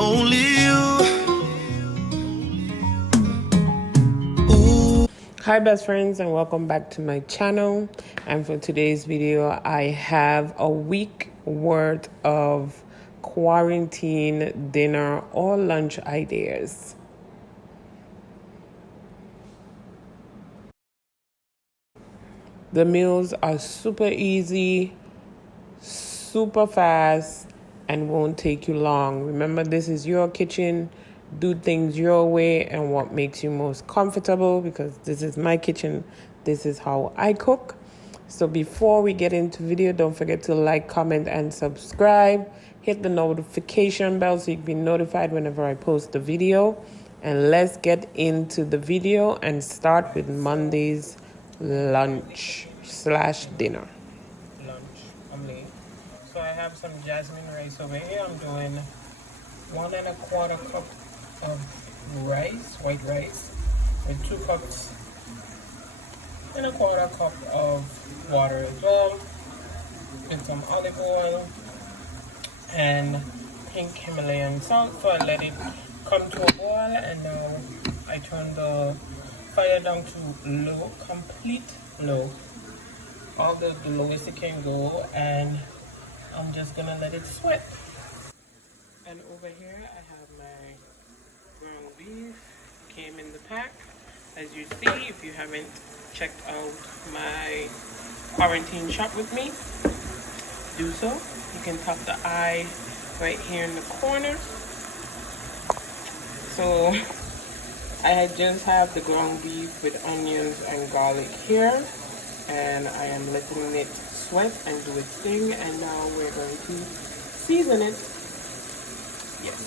only you. Hi best friends, and welcome back to my channel. And for today's video I have a week worth of quarantine dinner or lunch ideas. The meals are super easy, super fast, and won't take you long. Remember, this is your kitchen. Do things your way and what makes you most comfortable, because this is my kitchen. This is how I cook. So before we get into video, don't forget to like, comment, and subscribe. Hit the notification bell so you can be notified whenever I post a video. And let's get into the video and start with Monday's lunch slash dinner. I'm late. So I have some jasmine rice over here. I'm doing 1 1/4 cup of rice, white rice, with 2 cups and 1/4 cup of water as well, and some olive oil and pink Himalayan salt. So I let it come to a boil, and now I turn the fire down to low, complete low, all the lowest it can go, and I'm just gonna let it sweat. And over here I have my ground beef, came in the pack. As you see, if you haven't checked out my quarantine shop with me, do so. You can tap the I right here in the corner. So I just have the ground beef with onions and garlic here, and I am letting it sweat and do its thing, and now we're going to season it. Yes.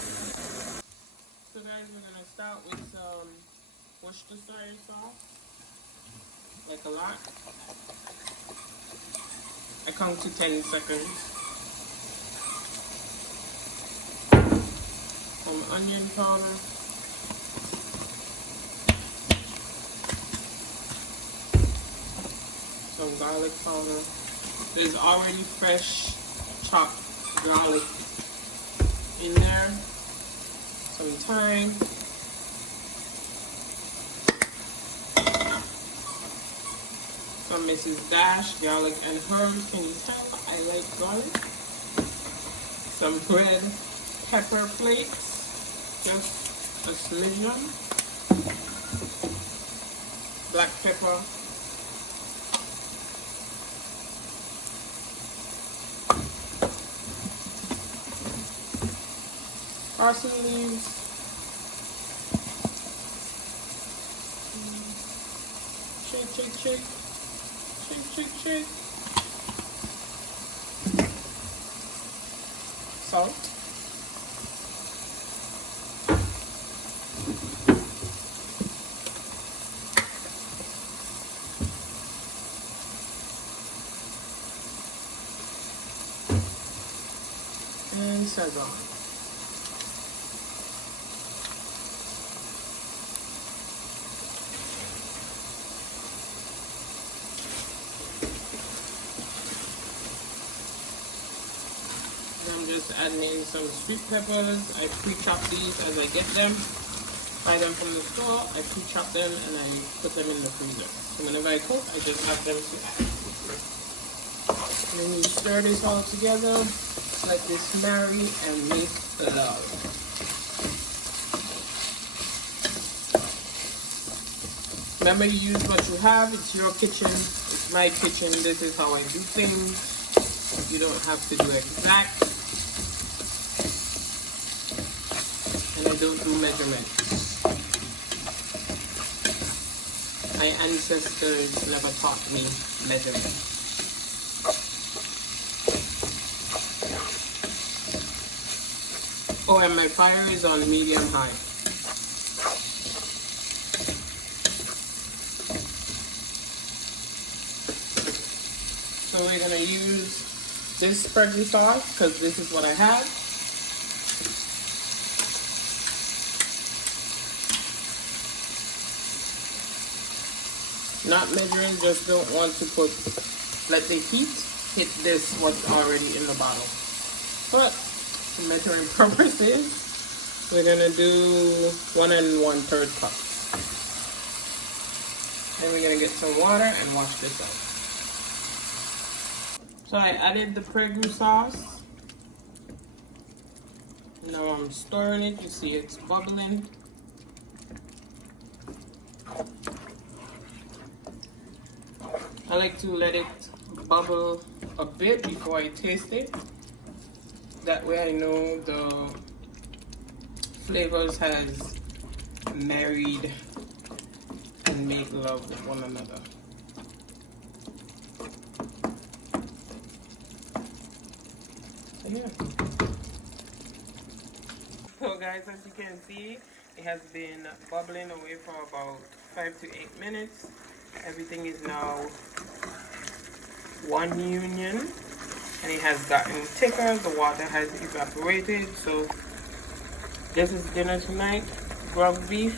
So guys, we're gonna start with some Worcestershire sauce, like a lot. I count to 10 seconds. Some onion powder. Some garlic powder. There's already fresh chopped garlic in there. Some thyme. Some Mrs. Dash garlic and herbs. Can you tell I like garlic? Some red pepper flakes, just a smidgen. Black pepper. Parsley leaves. Shake, shake, shake. Shake, shake, shake. Salt. And sazon. I'm just adding in some sweet peppers. I pre-chop these as I get them. Buy them from the store. I pre-chop them and I put them in the freezer. So whenever I cook, I just have them to add. And then you stir this all together. Let this marry and make love. Remember, you use what you have. It's your kitchen. It's my kitchen. This is how I do things. You don't have to do exact. And I don't do measurements. My ancestors never taught me measurements. Oh, and my fire is on medium high. So we're gonna use this spaghetti sauce because this is what I have. Not measuring, just don't want to put, let the heat hit this what's already in the bottle. But for measuring purposes, We're gonna do 1 1/3 cups. Then we're gonna get some water and wash this out. So I added the Pregu sauce. Now I'm stirring it. You see it's bubbling. I like to let it bubble a bit before I taste it. That way I know the flavors has married and make love with one another. So yeah. So guys, as you can see, it has been bubbling away for about 5 to 8 minutes. Everything is now one union, and it has gotten thicker. The water has evaporated. So this is dinner tonight: ground beef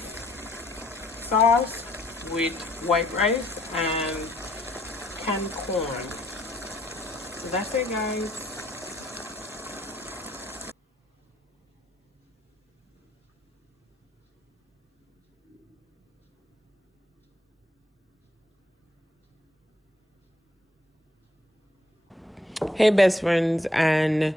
sauce with white rice and canned corn. So that's it, guys. Hey best friends, and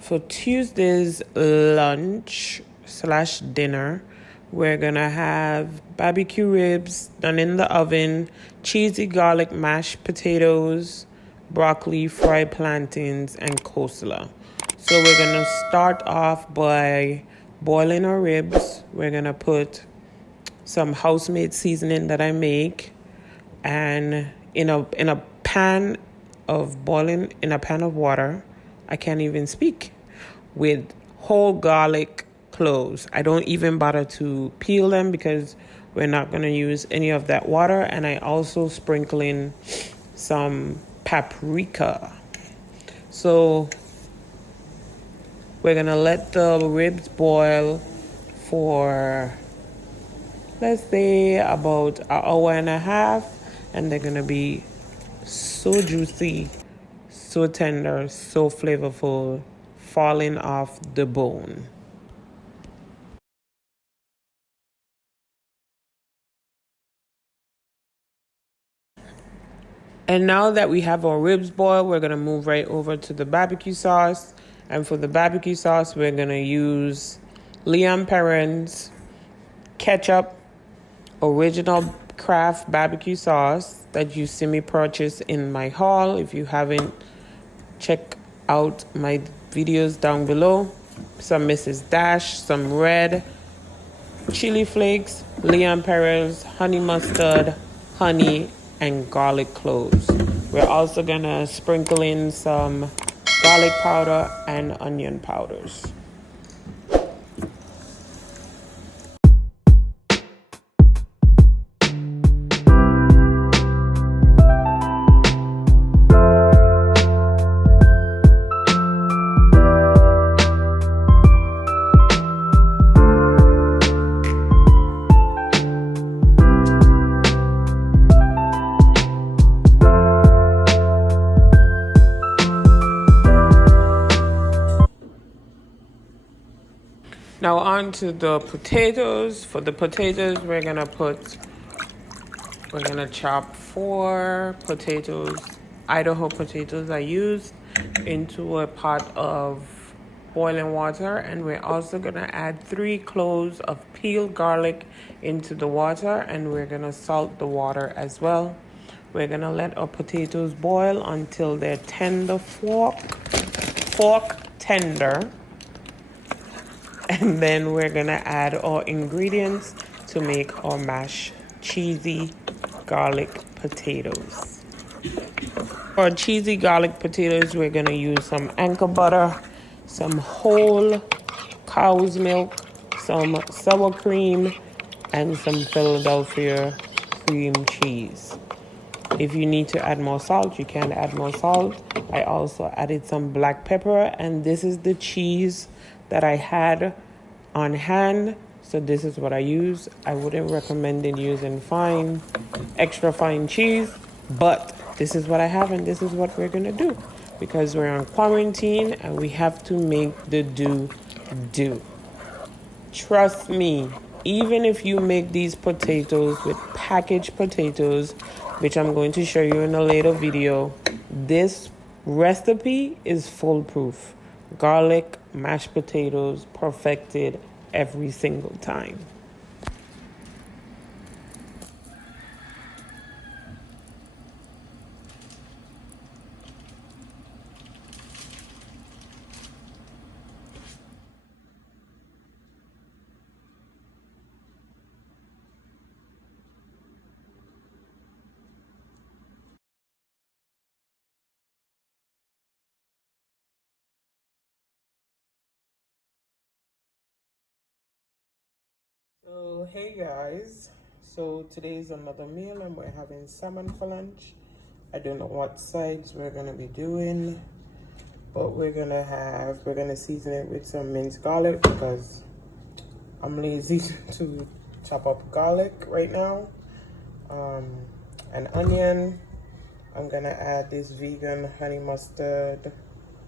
for Tuesday's lunch slash dinner, we're gonna have barbecue ribs done in the oven, cheesy garlic mashed potatoes, broccoli, fried plantains, and coleslaw. So we're gonna start off by boiling our ribs. We're gonna put some house-made seasoning that I make, and in a pan of water, I can't even speak, with whole garlic cloves. I don't even bother to peel them because we're not going to use any of that water. And I also sprinkle in some paprika. So we're going to let the ribs boil for, let's say, about an hour and a half, and they're going to be so juicy, so tender, so flavorful, falling off the bone. And now that we have our ribs boiled, we're going to move right over to the barbecue sauce. And for the barbecue sauce, we're going to use Leon Perrin's ketchup, original Kraft barbecue sauce that you see me purchase in my haul. If you haven't, check out my videos down below. Some Mrs. Dash, some red chili flakes, Leon Perrin's honey mustard, honey, and garlic cloves. We're also gonna sprinkle in some garlic powder and onion powders. Now on to the potatoes. For the potatoes, we're gonna chop 4 potatoes, Idaho potatoes I used, into a pot of boiling water, and we're also gonna add 3 cloves of peeled garlic into the water, and we're gonna salt the water as well. We're gonna let our potatoes boil until they're tender, fork tender. And then we're gonna add our ingredients to make our mashed cheesy garlic potatoes. For cheesy garlic potatoes, we're gonna use some INCLDE butter, some whole cow's milk, some sour cream, and some Philadelphia cream cheese. If you need to add more salt, you can add more salt. I also added some black pepper, and this is the cheese that I had on hand, so this is what I use. I wouldn't recommend using extra fine cheese, but this is what I have, and this is what we're gonna do because we're on quarantine and we have to make the do. Trust me, even if you make these potatoes with packaged potatoes, which I'm going to show you in a later video, this recipe is foolproof. Garlic, mashed potatoes, perfected every single time. So hey guys, so today's another meal and we're having salmon for lunch. I don't know what sides we're gonna be doing, but we're gonna season it with some minced garlic because I'm lazy to chop up garlic right now. An onion. I'm gonna add this vegan honey mustard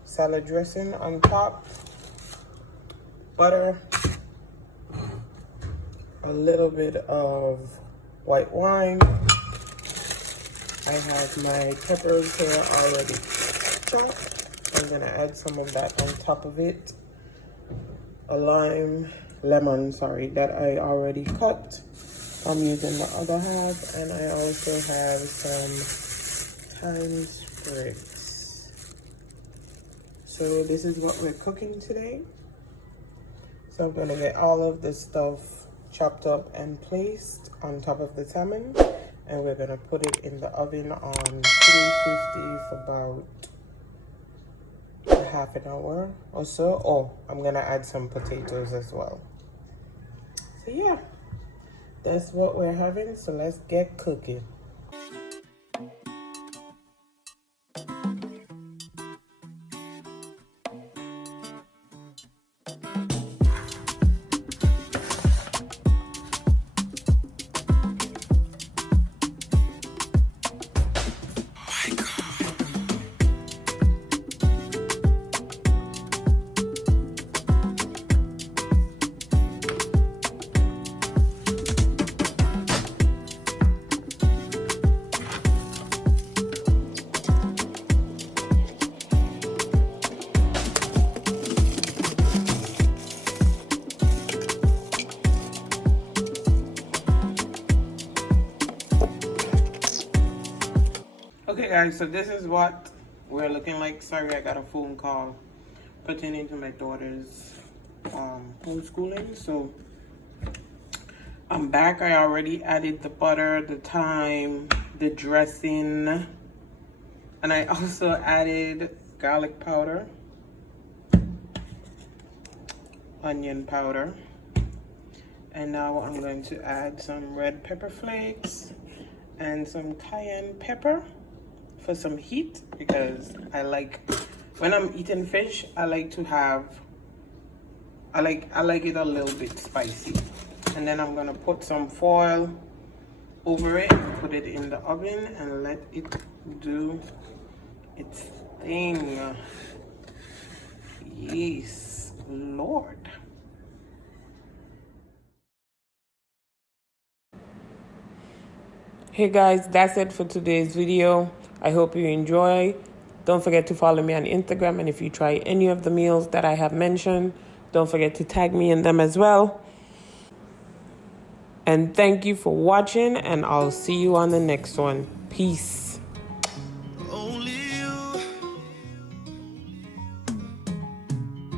salad dressing on top. Butter. A little bit of white wine. I have my peppers here already chopped. I'm gonna add some of that on top of it. A lemon, that I already cut. I'm using the other half, and I also have some thyme sprigs. So this is what we're cooking today. So I'm gonna get all of this stuff chopped up and placed on top of the salmon, and we're gonna put it in the oven on 350 for about a half an hour or so. Oh, I'm gonna add some potatoes as well. So yeah, that's what we're having, so let's get cooking. Okay guys, so this is what we're looking like. Sorry, I got a phone call pertaining to my daughter's homeschooling. So I'm back. I already added the butter, the thyme, the dressing, and I also added garlic powder, onion powder, and now I'm going to add some red pepper flakes and some cayenne pepper for some heat, because I like, when I'm eating fish, I like to have, I like it a little bit spicy. And then I'm gonna put some foil over it, put it in the oven, and let it do its thing. Yes, Lord. Hey guys, that's it for today's video. I hope you enjoy. Don't forget to follow me on Instagram, and if you try any of the meals that I have mentioned, don't forget to tag me in them as well. And thank you for watching, and I'll see you on the next one. Peace.